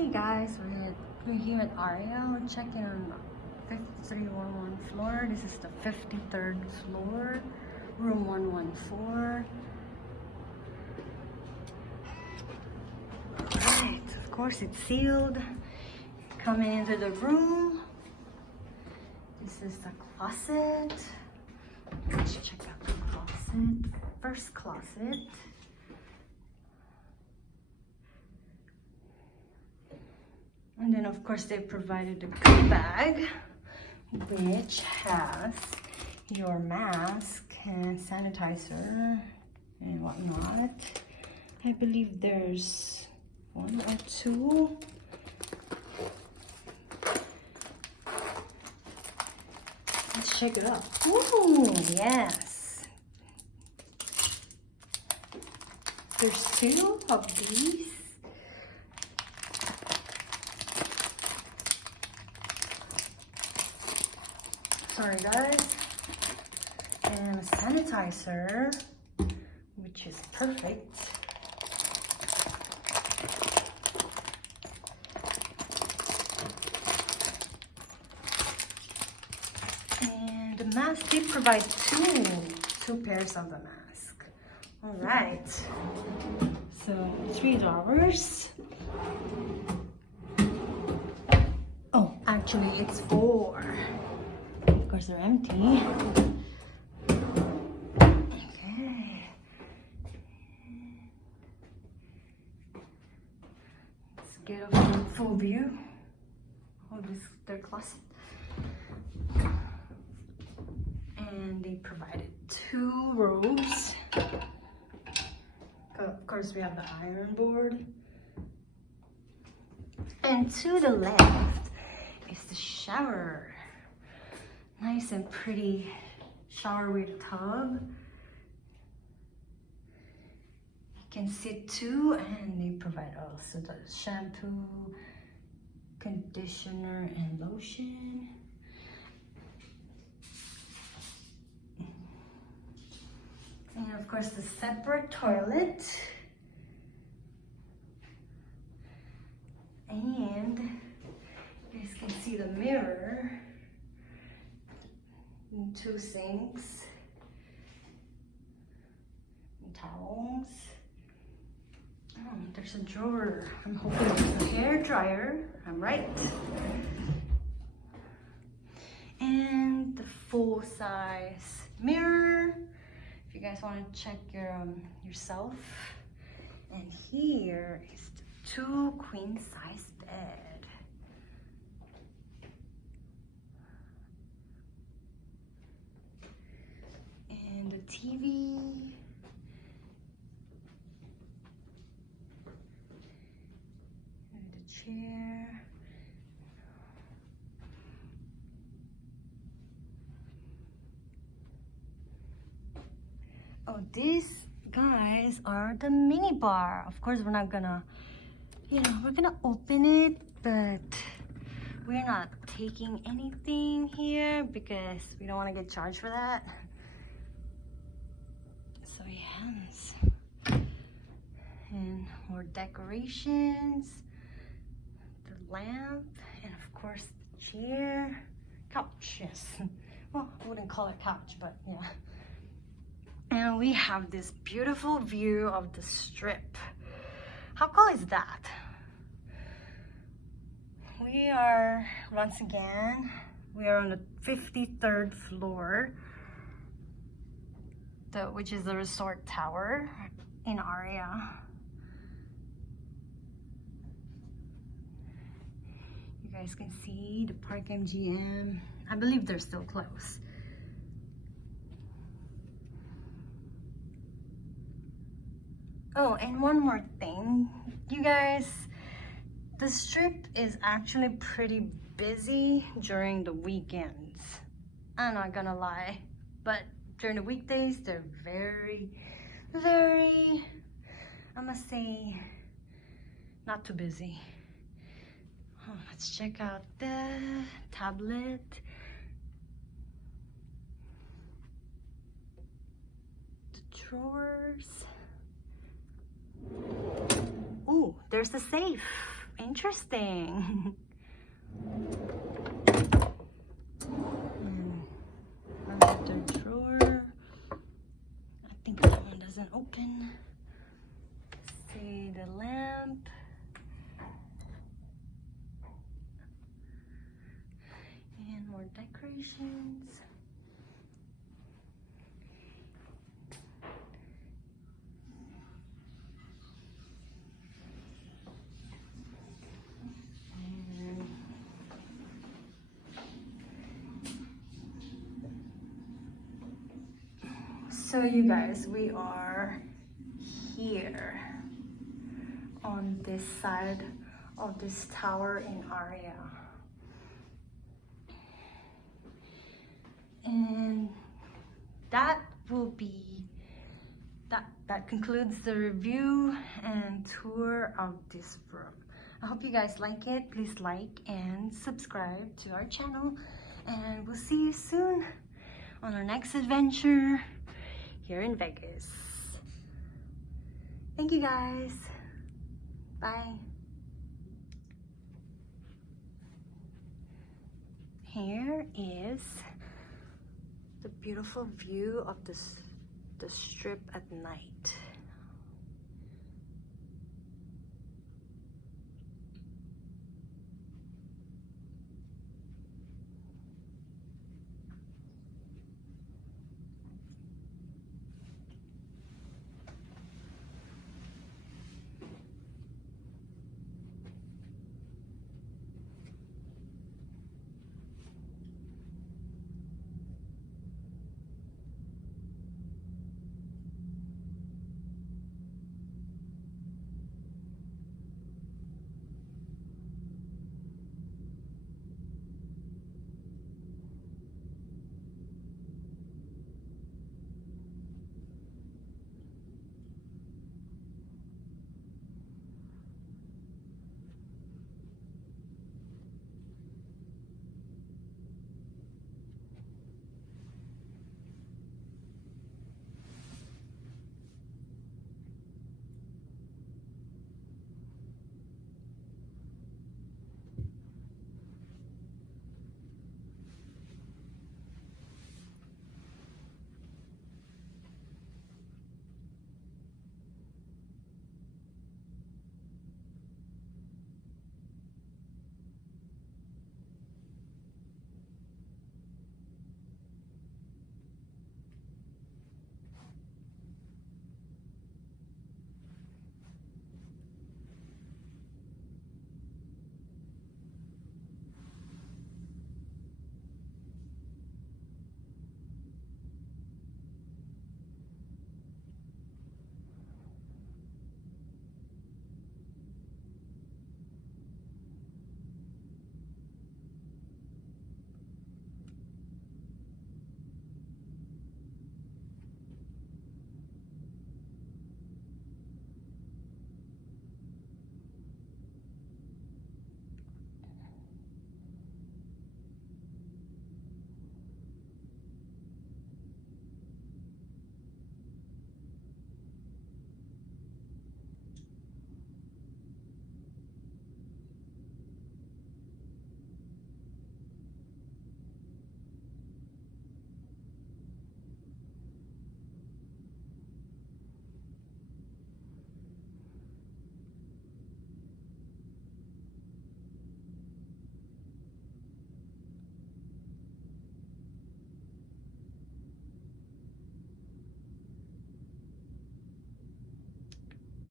Okay guys, we're here at Aria. We're checking on 5311 floor. This is the 53rd floor, room 114. Alright, of course it's sealed. Coming into the room. This is the closet. Let's check out the closet. First closet. And then of course they provided a good bag, which has your mask and sanitizer and whatnot. I believe there's one or two. Let's check it out. Ooh, yes. There's two of these. Sorry guys. And a sanitizer, which is perfect. And the mask, they provide two pairs of the mask. All right. So $3. Oh, actually it's 4. Of course they're empty. Okay. Let's get a full view of their closet. And they provided 2 robes. Of course we have the iron board. And to the left is the shower. Nice and pretty shower with tub. You can sit too, and they provide also the shampoo, conditioner, and lotion. And of course the separate toilet. And you guys can see the mirror. And 2 sinks. And towels. Oh, there's a drawer. I'm hoping it's a hair dryer. I'm right. And the full-size mirror. If you guys want to check yourself. And here is the 2 queen-size bed. And the TV. And the chair. Oh, these guys are the mini bar. Of course, we're not gonna, we're gonna open it, but we're not taking anything here because we don't want to get charged for that. So yes. And more decorations, the lamp, and of course the chair, couch, yes. Well, I wouldn't call it couch, but yeah. And we have this beautiful view of the strip. How cool is that? We are, once again, we are on the 53rd floor, which is the resort tower in Aria. You guys can see the Park MGM. I believe they're still closed. Oh, and one more thing, you guys, the strip is actually pretty busy during the weekends. I'm not gonna lie, but during the weekdays, they're very, I must say, not too busy. Oh, let's check out the tablet. The drawers. Ooh, there's the safe. interesting. And another drawer. I think that one doesn't open. See the lamp. And more decorations. So you guys, we are here on this side of this tower in Aria. And that will be, that concludes the review and tour of this room. I hope you guys like it. Please like and subscribe to our channel. And we'll see you soon on our next adventure here in Vegas. Thank you guys. Bye. Here is the beautiful view of the strip at night.